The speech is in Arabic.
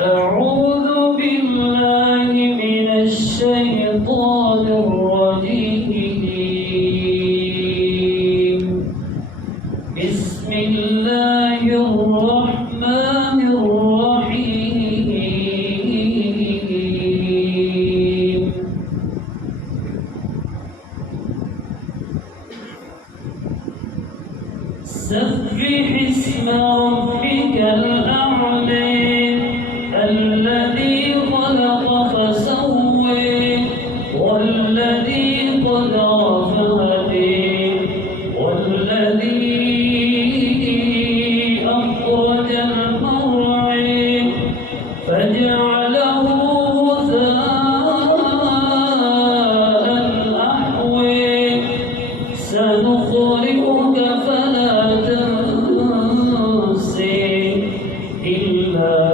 أعوذ بالله من الشيطان الرجيم. بسم الله الرحمن الرحيم. سبح اسم ربك الأعلى الذي خلق فسوى والذي قدر فهدى والذي أخرج المرعى فجعله غثاء أحوى سنقرئك فلا تنسى إلا